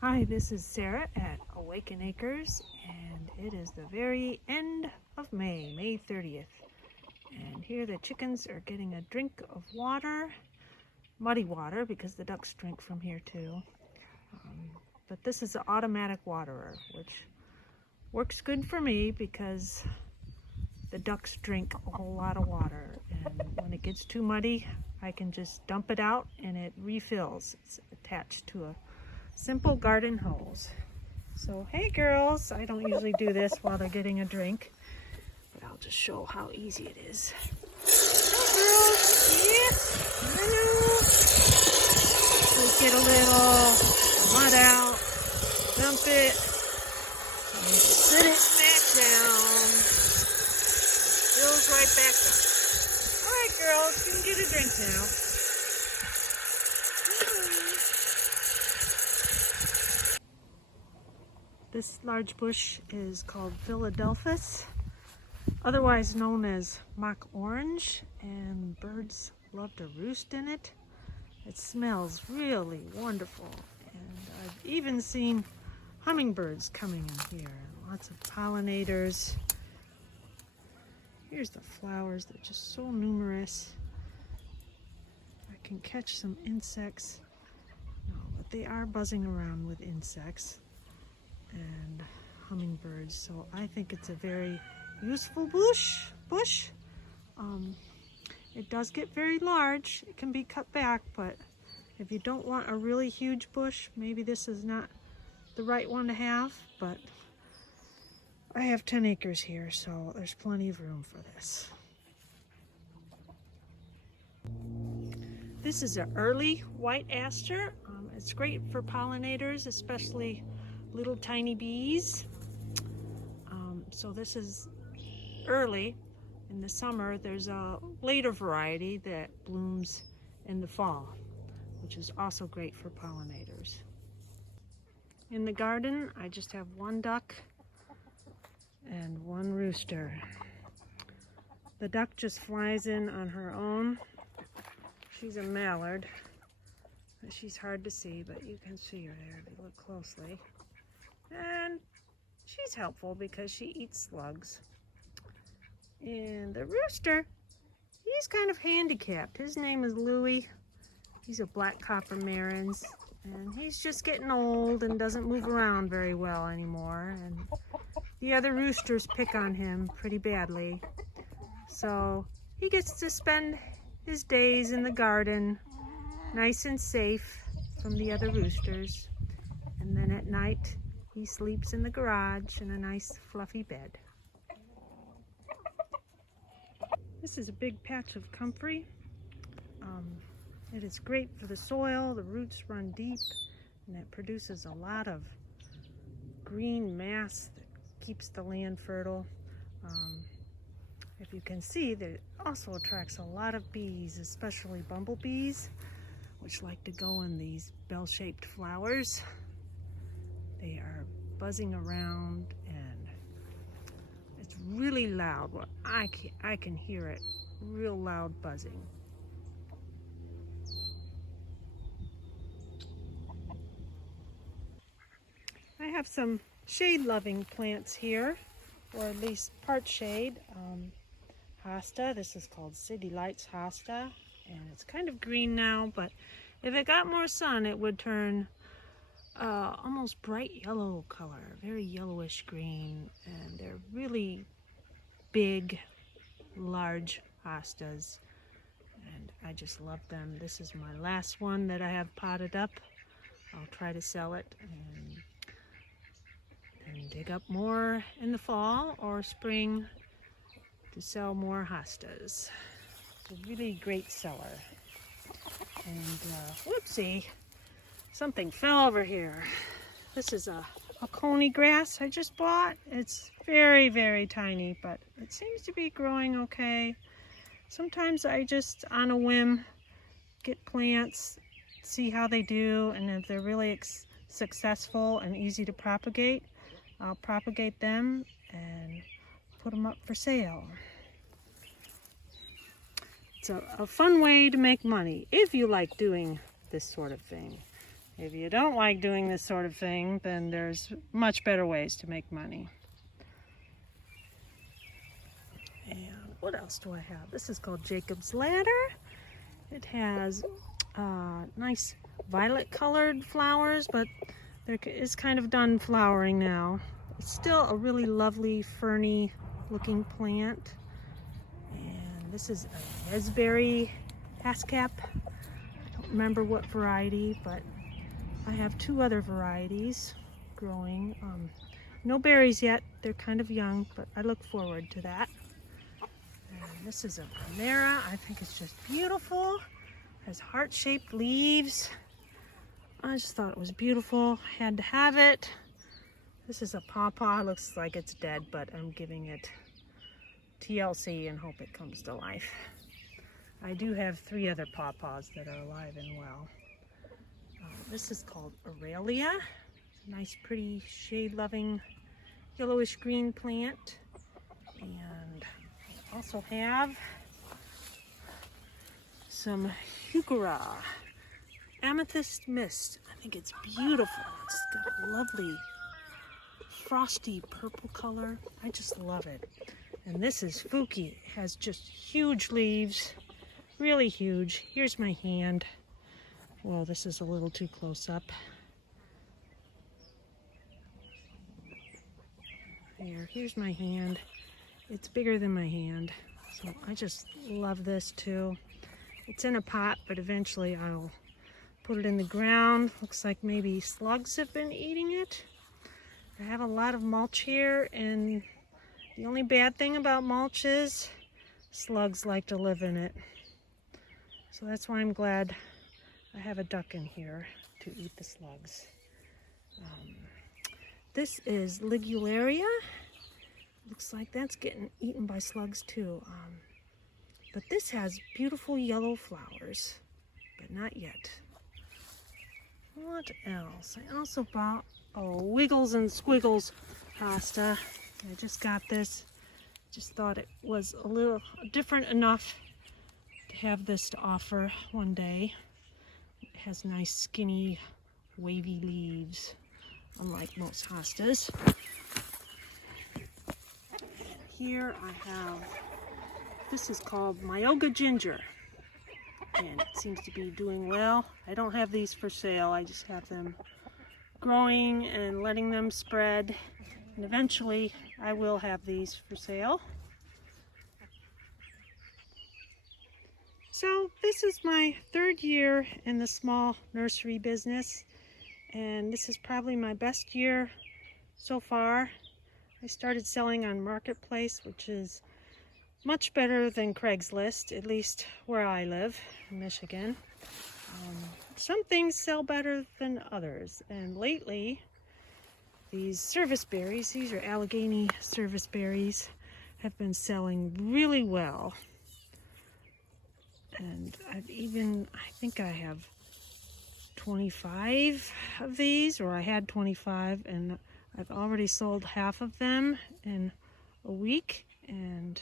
Hi, this is Sarah at Awaken Acres, and it is the very end of May, May 30th. And here the chickens are getting a drink of water, muddy water, because the ducks drink from here too. But this is an automatic waterer, which works good for me because the ducks drink a whole lot of water. And when it gets too muddy, I can just dump it out and it refills. It's attached to a simple garden hose. So hey girls, I don't usually do this while they're getting a drink, but I'll just show how easy it is. Hey girls, yes, hello. So get a little mud out, dump it, and sit it back down. Fills right back up. All right girls, you can get a drink now. This large bush is called Philadelphus, otherwise known as mock orange, and birds love to roost in it. It smells really wonderful, and I've even seen hummingbirds coming in here. Lots of pollinators. Here's the flowers, they're just so numerous. I can catch some insects, no, but they are buzzing around with insects and hummingbirds, so I think it's a very useful bush. It does get very large, it can be cut back, but if you don't want a really huge bush, maybe this is not the right one to have, but I have 10 acres here, so there's plenty of room for this. This is an early white aster. It's great for pollinators, especially little tiny bees. So this is early. In the summer, there's a later variety that blooms in the fall, which is also great for pollinators. In the garden, I just have one duck and one rooster. The duck just flies in on her own. She's a mallard. She's hard to see, but you can see her there if you look closely. And she's helpful because she eats slugs. And the rooster, he's kind of handicapped. His name is Louie. He's a black copper marins, and he's just getting old and doesn't move around very well anymore. And the other roosters pick on him pretty badly. So he gets to spend his days in the garden, nice and safe from the other roosters. And then at night, he sleeps in the garage in a nice fluffy bed. This is a big patch of comfrey. It is great for the soil. The roots run deep, and it produces a lot of green mass that keeps the land fertile. If you can see, that it also attracts a lot of bees, especially bumblebees, which like to go in these bell-shaped flowers. They are buzzing around, and it's really loud. Well, I can hear it, real loud buzzing. I have some shade-loving plants here, or at least part shade. Hosta, this is called City Lights Hosta, and it's kind of green now, but if it got more sun, it would turn almost bright yellow color, very yellowish green, and they're really big, large hostas, and I just love them. This is my last one that I have potted up. I'll try to sell it and dig up more in the fall or spring to sell more hostas. It's a really great seller. And whoopsie, something fell over here. This is a coney grass I just bought. It's very, very tiny, but it seems to be growing okay. Sometimes I just, on a whim, get plants, see how they do, and if they're really successful and easy to propagate, I'll propagate them and put them up for sale. It's a fun way to make money if you like doing this sort of thing. If you don't like doing this sort of thing, then there's much better ways to make money. And what else do I have? This is called Jacob's Ladder. It has nice violet colored flowers, but it's kind of done flowering now. It's still a really lovely ferny looking plant. And this is a raspberry hascap. I don't remember what variety, but I have 2 other varieties growing. No berries yet. They're kind of young, but I look forward to that. And this is a Primera. I think it's just beautiful. It has heart-shaped leaves. I just thought it was beautiful. Had to have it. This is a pawpaw. Looks like it's dead, but I'm giving it TLC and hope it comes to life. I do have 3 other pawpaws that are alive and well. This is called Aurelia. It's a nice, pretty, shade-loving, yellowish green plant. And I also have some heuchera. Amethyst mist. I think it's beautiful. It's got a lovely frosty purple color. I just love it. And this is Fuki. It has just huge leaves, really huge. Here's my hand. Whoa, this is a little too close up. Here's my hand. It's bigger than my hand. So I just love this too. It's in a pot, but eventually I'll put it in the ground. Looks like maybe slugs have been eating it. I have a lot of mulch here, and the only bad thing about mulch is slugs like to live in it. So that's why I'm glad I have a duck in here to eat the slugs. This is Ligularia. Looks like that's getting eaten by slugs too. But this has beautiful yellow flowers, but not yet. What else? I also bought Wiggles and Squiggles pasta. I just got this. Just thought it was a little different enough to have this to offer one day. It has nice skinny wavy leaves, unlike most hostas. Here I have, this is called Myoga Ginger, and it seems to be doing well. I don't have these for sale. I just have them growing and letting them spread, and eventually I will have these for sale. So this is my 3rd year in the small nursery business, and this is probably my best year so far. I started selling on Marketplace, which is much better than Craigslist, at least where I live in Michigan. Some things sell better than others, and lately these service berries, these are Allegheny service berries, have been selling really well. And I think I have 25 of these, or I had 25, and I've already sold half of them in a week, and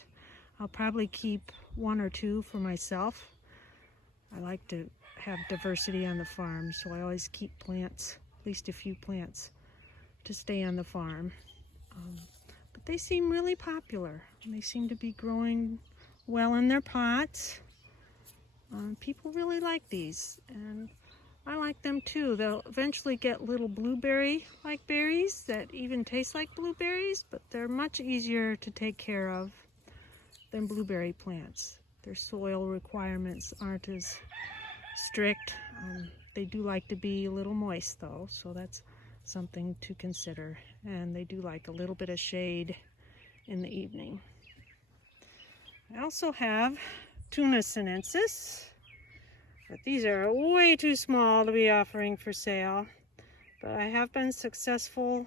I'll probably keep 1 or 2 for myself. I like to have diversity on the farm, so I always keep plants, at least a few plants, to stay on the farm. But they seem really popular, and they seem to be growing well in their pots. People really like these, and I like them too. They'll eventually get little blueberry-like berries that even taste like blueberries, but they're much easier to take care of than blueberry plants. Their soil requirements aren't as strict. They do like to be a little moist though, so that's something to consider. And they do like a little bit of shade in the evening. I also have Tuna sinensis, but these are way too small to be offering for sale. But I have been successful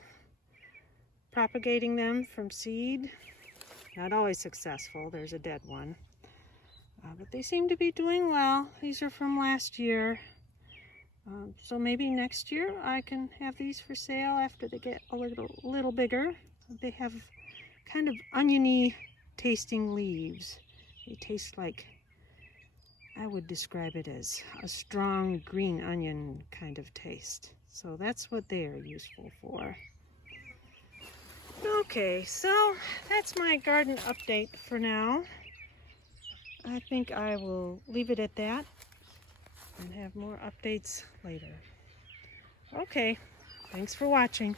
propagating them from seed. Not always successful, there's a dead one. But they seem to be doing well. These are from last year. So maybe next year I can have these for sale after they get a little bigger. They have kind of oniony tasting leaves. They taste like, I would describe it as a strong green onion kind of taste. So that's what they are useful for. Okay, so that's my garden update for now. I think I will leave it at that and have more updates later. Okay, thanks for watching.